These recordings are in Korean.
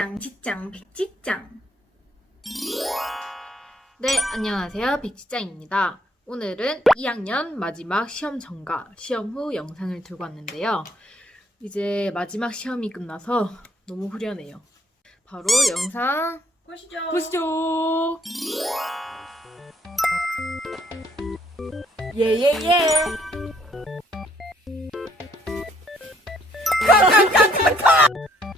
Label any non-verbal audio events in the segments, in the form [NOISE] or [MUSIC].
직장, 직장, 백직장. 네, 안녕하세요. 백직장입니다. 오늘은 2학년 마지막 시험 전과, 시험 후 영상을 들고 왔는데요. 이제 마지막 시험이 끝나서 너무 후련해요. 바로 영상 보시죠. 보시죠. 예예예.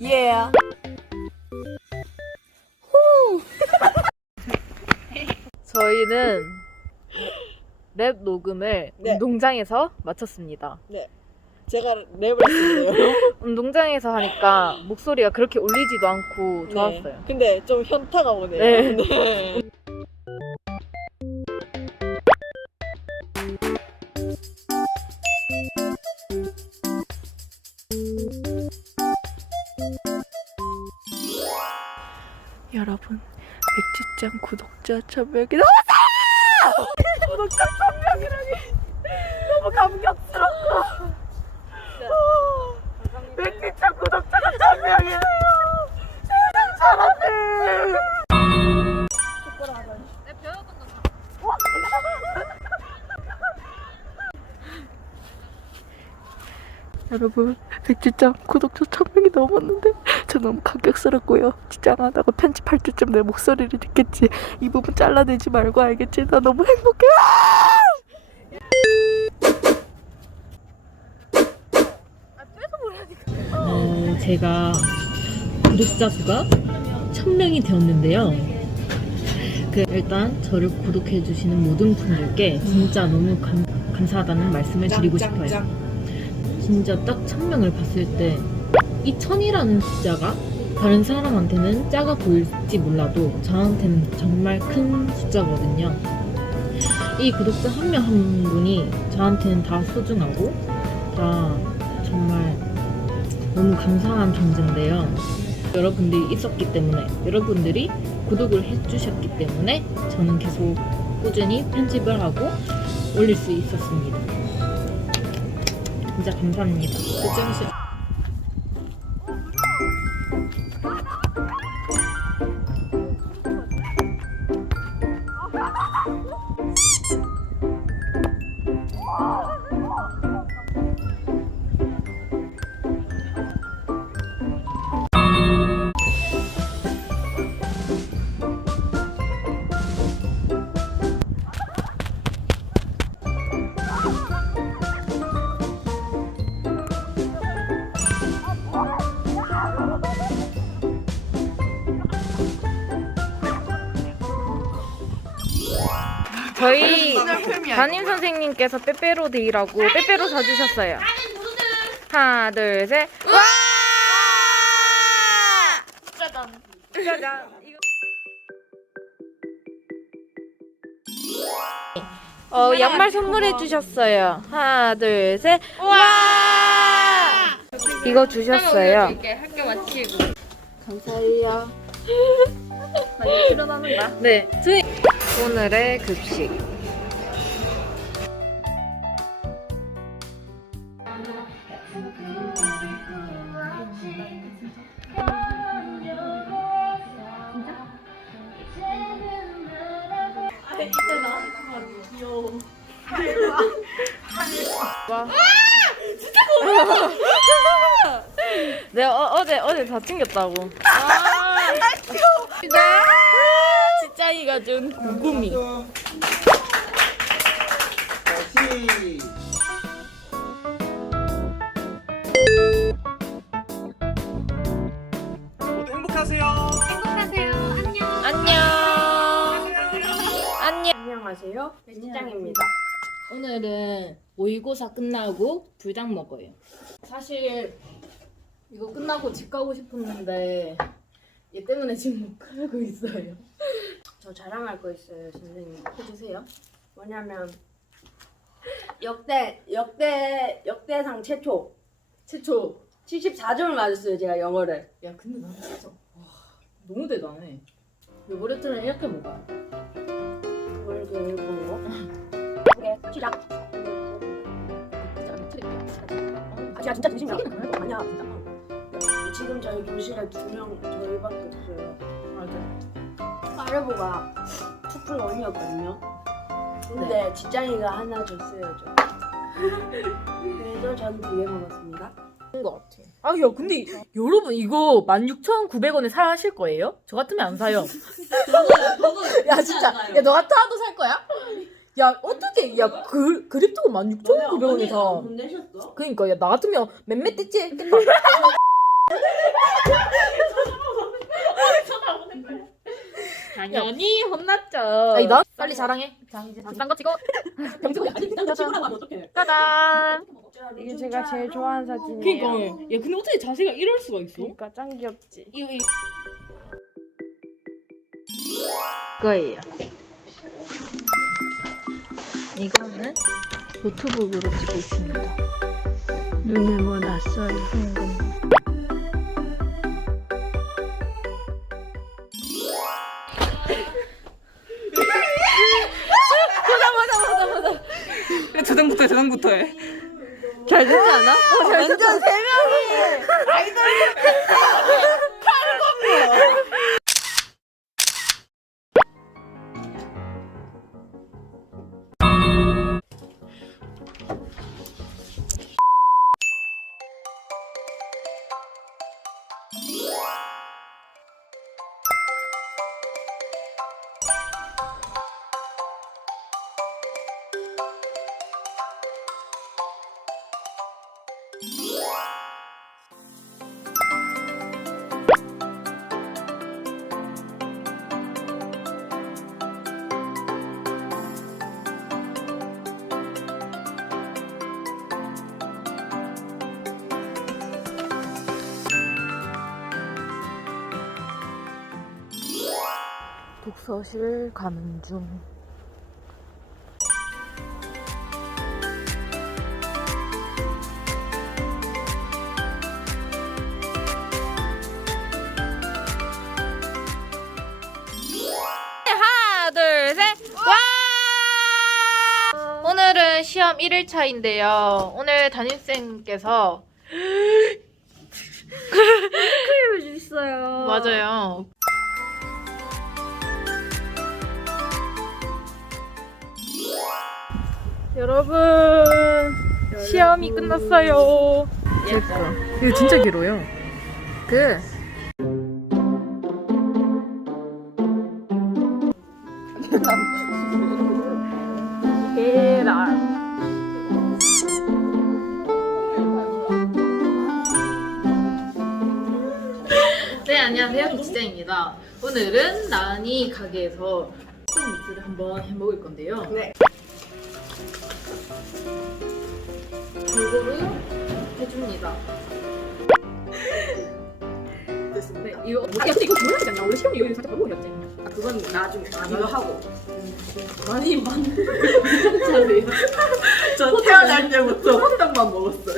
예. 저희는 랩 녹음을 네. 운동장에서 마쳤습니다. 제가 랩을 했어요. [LAUGHS] 운동장에서 하니까 목소리가 그렇게 울리지도 않고 좋았어요. 네. 근데 좀 현타가 오네요. 네. [LAUGHS] 네. 여러분 백지장 구독자 천명이 넘었어요! 구독자 천 명이라니. 너무 감격스럽고. 백지장 구독자가 천 명이에요. 세상 잘하네 여러분 백지장 구독자 천명이 넘었는데 저 너무 감격스럽고요. 지장하다가 편집할 때쯤 내 목소리를 듣겠지. 이 부분 잘라내지 말고 알겠지? 나 너무 행복해. 어, 제가 구독자 수가 1000명이 되었는데요. 그 일단 저를 구독해 주시는 모든 분들께 진짜 너무 감, 감사하다는 말씀을 드리고 싶어요. 진짜 딱 1000명을 봤을 때 이 1000이라는 숫자가 다른 사람한테는 작아 보일지 몰라도 저한테는 정말 큰 숫자거든요. 이 구독자 한명한 분이 저한테는 다 소중하고 다 정말 너무 감사한 존재인데요. 여러분들이 있었기 때문에 여러분들이 구독을 해주셨기 때문에 저는 계속 꾸준히 편집을 하고 올릴 수 있었습니다. 진짜 감사합니다. 저희 담임 선생님께서 빼빼로 데이라고 빼빼로 사주셨어요. 하나, 둘, 셋. 와! 짜잔. 짜잔. 어, 양말 선물해 주셨어요. 하나, 둘, 셋. 와! 이거 주셨어요. 학교 마치고 감사해요. [LAUGHS] 많이 출연하는다. 네. 저희 오늘의 급식. 와. [LAUGHS] 내가 어, 어제 어제 다 챙겼다고. 진짜이가 준 고구미. 다시 모두 행복하세요. 행복하세요. 안녕. 안녕. 안녕. 안녕하세요. 배지장입니다. 오늘은 모의고사 끝나고 불닭 먹어요. 사실 이거 끝나고 집 가고 싶었는데 얘 때문에 지금 못 가고 있어요. 저 자랑할 거 있어요, 선생님. 해주세요. 뭐냐면 역대 역대 역대상 최초 최초. 74점을 맞았어요, 제가 영어를. 야 근데 난 진짜 와, 너무 대단해. 요구르 트는 이렇게 먹어. 뭘 이렇게 읽은 거? 오케이, 시작. 진짜 안 틀릴게. 아, 제가 진짜 진심이야. 아니야, 진짜. 지금 저희 교실에 두 명 저희밖에 없어요. 맞아 요. 아르보가 투플 원이었거든요. 근데 직장이가 하나 줬어요, 저. 그래서 전 두 개 먹었습니다. 것 같아. 아, 야, 근데 여러분 이거 16,900원에 사실 거예요? 저 같으면 안 사요. [LAUGHS] 야, 진짜. 야, 너 같아도 살 거야? 야, 어떻게, 야, 그, 그립토가 16,900원에 사. 돈 내셨어? 그니까, 야, 나 같으면 몇몇 떼지 했겠다. 당연히 혼났죠. 아니, 나 빨리 자랑해. 자, 이제 딴거 찍어. 병치고 아니, 딴거 찍어. 짜잔. 이게 제가 제일 좋아하는 사진이에요. 그니까, 야, 근데 어떻게 자세가 이럴 수가 있어? 그러니까 짱 귀엽지. 이거, 이거. 거예요. 이거는 노트북으로 찍고 있습니다. 눈에 뭐 났어요? 저장부터 해. 잘 되지 않아? 완전 세 명이! 독서실 가는 중. 오늘은 시험 1일차인데요. 오늘 담임쌤께서 있어요. 맞아요. 여러분 시험이 끝났어요. 이거 진짜 길어요. 그 안녕하세요 김치장입니다. 오늘은 나니 가게에서 떡 믹스를 한번 해 먹을 건데요. 네. 골고루 해줍니다. 네, 이거 아, 근데 이거 되지 않나? 원래 시험 이거 살짝 얼굴 였지 아, 그건 나중에. 이거 하고. 많이 많은. [LAUGHS] [LAUGHS] 저 태어날 때부터 호떡만 먹었어요.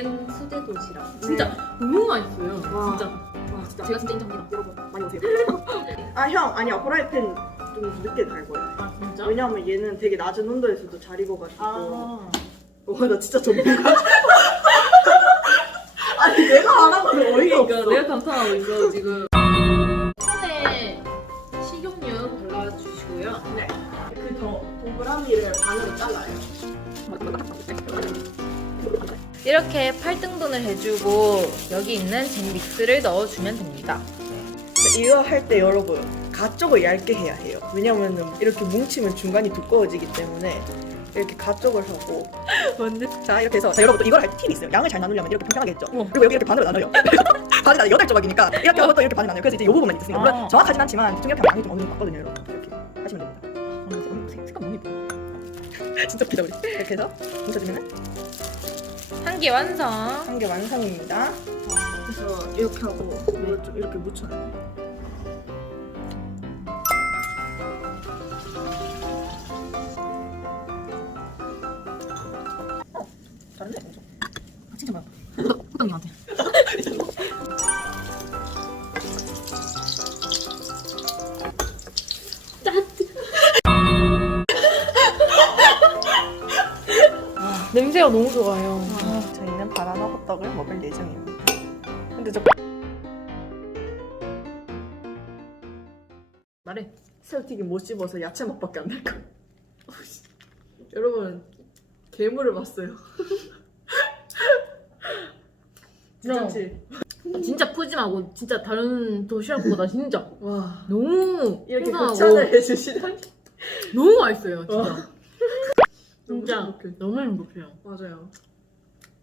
GM 수제 도시락 진짜 너무 맛있어요. 와. 진짜. 와 진짜 제가 진짜 인정합니다. 여러분 많이 오세요. [LAUGHS] 아, 형, 아니야. 후라이팬 좀 늦게 달 거야. 아 진짜? 왜냐면 얘는 되게 낮은 온도에서도 잘 익어가지고. 아. 와, 나 진짜 전문가. [LAUGHS] 아니, 내가 안 하면 어이가 그러니까 없어. 내가 감탄하고 있어 지금. 손에 식용유 발라주시고요. 네. 그 더, 동그라미를 반으로 잘라요. 이렇게 8등분을 해주고 여기 있는 젠믹스를 넣어주면 됩니다. 이거 할 때 여러분, 가쪽을 얇게 해야 해요. 왜냐면은 이렇게 뭉치면 중간이 두꺼워지기 때문에 이렇게 가쪽을 하고. [LAUGHS] 먼저, 자, 이렇게 해서. 자, 여러분, 또 이걸 할 팁이 있어요. 양을 잘 나누려면 이렇게 평평하게 했죠. 그리고 여기 이렇게 반으로 나눠요. [LAUGHS] 반이 나 여덟 조각이니까 이렇게 하고 또 이렇게 반이 나눠요. 그래서 이제 이 부분만 있으니까. 물론 아. 정확하진 않지만 하면 양이 좀 어느 정도 맞거든요, 여러분. 이렇게 하시면 됩니다. 색감 너무 예뻐. [LAUGHS] 진짜 비다 우리. 이렇게 해서 뭉쳐주면은 한 개 완성. 한 개 완성입니다. 그래서 이렇게 하고 이걸 좀 이렇게. 어, 다른데 엄청. 아, 진짜 많아. 호떡님한테. [LAUGHS] 냄새가 너무 좋아요. 호떡을 먹을 예정입니다. 근데 저 말해. 새우튀김 못 씹어서 야채 맛밖에 안 날 거. 여러분 괴물을 봤어요. [LAUGHS] 진짜지? 아, 진짜 푸짐하고 진짜 다른 도시락보다 진짜 와 너무 이렇게 풍성하고 극찬을 해주시다니. 너무 맛있어요 진짜. [LAUGHS] 너무 진짜 행복해. 너무 행복해요. 맞아요.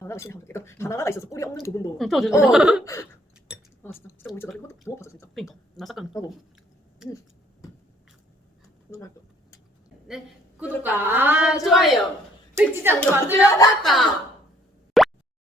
바나나가 신의 함정. 그러니까 바나나가 있어서 꿀이 없는 부분도. 응, 저 진짜. 어. [LAUGHS] 아 진짜 진짜 우리 진짜 이거 너무 아팠어 진짜. 그러니까 나 싹간 하고. 너무 맛있다. 구독과 좋아요 백지장도 만들어 놨다